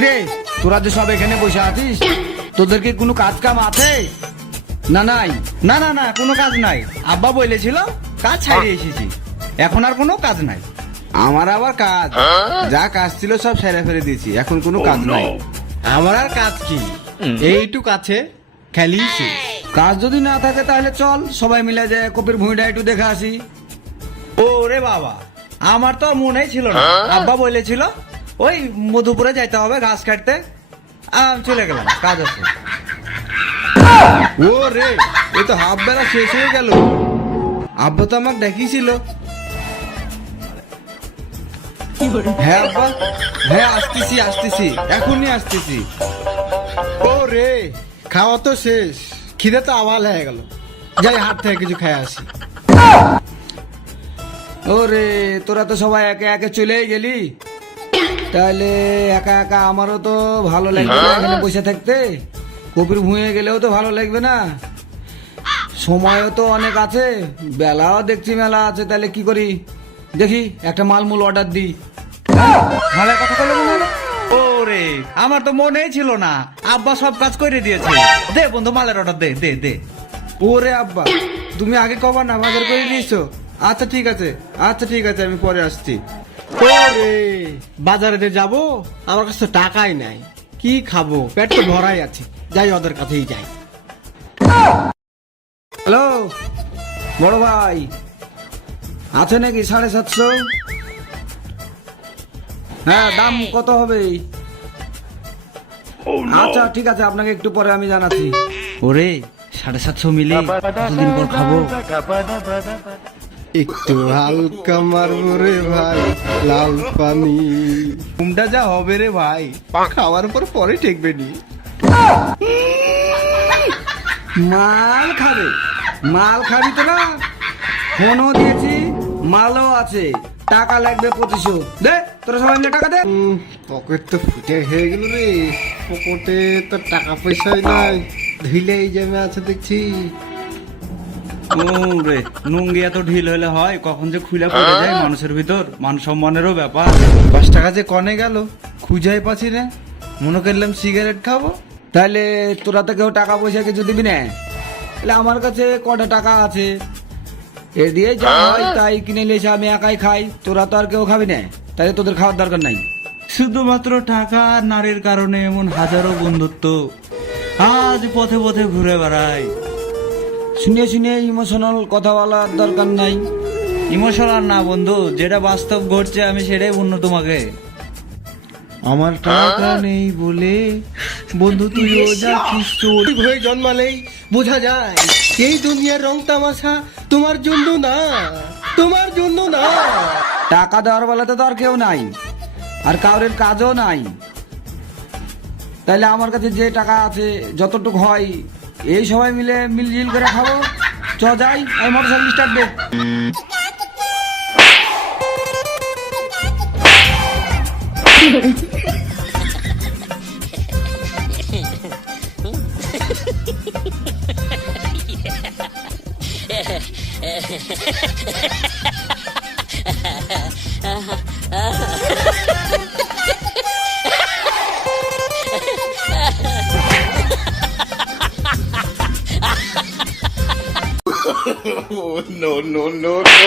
কিরে তোরা যে সব এখানে বসে আছিস, তোদের কি কোনো কাজ কাম আছে? না নাই, না না না কোনো কাজ নাই। আব্বা বলেছিল কাজ ছাড়িয়ে এসেছি, এখন আর কোনো কাজ নাই। আমার আবার কাজ, যা কাজ ছিল সব সেরে ফেলে দিয়েছি, এখন কোনো কাজ নাই। আমার আর কাজ কি, এইটুক আছে খেলিছি। কাজ যদি না থাকে তাহলে চল সবাই মিলে যে কপির ভুঁইটা একটু দেখে আসি। ও রে বাবা, আমার তো মনেই ছিল না। আব্বা বলেছিল ওই মধুপুরে যাইতে হবে ঘাস কাটতে, চলে গেলাম, কাজ আছে। ও রে, এই তো হাফ বেলা শেষ হয়ে গেল। আব্বা তো আমাকে দেখিয়েছিল। হ্যাঁ আব্বা, হ্যাঁ আসতেছি আসতেছি, এখনই আসতেছি। ও রে, খাওয়া তো শেষ, খিদে তো আওয়াল হয়ে গেল, যাই হাট থেকে কিছু খেয়ে আসি। ওরে তোরা তো সবাই একে একে চলেই গেলি, তাহলে একা একা আমারও তো ভালো লাগবে না এখানে বসে থাকতে। কপির ভুঁয়ে গেলেও তো ভালো লাগবে না, সময়ও তো অনেক আছে, বেলাও দেখছি মেলা আছে। তাহলে কি করি দেখি, একটা মালমূল অর্ডার দিই। ভালো কথা বলে মনে হলো। ওরে আমার তো মনেই ছিল না, আব্বা সব কাজ করে দিয়েছে। দে বন্ধু মালের অর্ডার দে দে দে। ওরে আব্বা, তুমি আগে কবার না বাজার করে নিয়েছো? আচ্ছা ঠিক আছে, আচ্ছা ঠিক আছে, আমি পরে আসছি। ওরে বাজারে যাবো, আমার কাছে তো টাকাই নাই, কি খাবো, পেট তো ভরাই আছে, যাই ওদের কাছেই যাই। হ্যালো বড় ভাই, আছে নাকি 750? হ্যাঁ দাম কত হবে? আচ্ছা ঠিক আছে, আপনাকে একটু পরে আমি জানাচ্ছি। ওরে 750 মিলে কতদিন পর খাবো। একটু হালকা মারবো রে ভাই, লাল পানি। ঘুমটা যা হবে রে ভাই, খাওয়ার পর পরে ঠেকবে নি। মাল খাবে, মাল খাবি তো না? ফোনও দিয়েছি, মালও আছে, টাকা লাগবে 2500। দে তোরা সবাই মিলে টাকা দে। পকেট তো ফুটে হয়ে গেল রে, পকেটে তো টাকা পয়সাই নাই, ধুইলে এই জমে আছে দেখছি। রে নুঙ্গি এত ঢিল হলে হয়, কখন যে খুলে পড়ে যায় মানুষের ভিতর, মান সম্মানেরও ব্যাপার। 5 টাকা যে কনে গেল, খুঁজাই পাচ্ছি না, মনে করলাম সিগারেট খাবো। তাহলে তোরা তো কেউ টাকা পয়সা কিছু দিবি না? তাহলে আমার কাছে কটা টাকা আছে, এ দিয়ে যা হয় তাই কিনে নিয়েছে, আমি একাই খাই, তোরা তো আর কেউ খাবি না, তাহলে তোদের খাওয়ার দরকার নাই। শুধুমাত্র টাকা আর নারীর কারণে এমন হাজারো বন্ধুত্ব আজ পথে পথে ঘুরে বেড়ায়। শুনে শুনে ইমোশনাল কথা বলার দরকার নাই। ইমোশনাল না বন্ধু, যেটা বাস্তব ঘটছে আমি সেটাই বলবো তোমাকে। আমার টাকা নেই বলে বন্ধু তুইও যাচ্ছিস চোর হয়ে জন্মালেই বোঝা যায় এই দুনিয়ার রং তামাশা তোমার জন্য না, তোমার জন্য না। টাকা দেওয়ার বেলাতে তো আর কেউ নাই, আর কাউরের কাজও নাই। তাইলে আমার কাছে যে টাকা আছে যতটুকু হয় এই সবাই মিলে মিলজিল করে খাবো। চ যাই, এই মোটরসাইকেল স্টার্ট দে। Oh, no, no, no, no.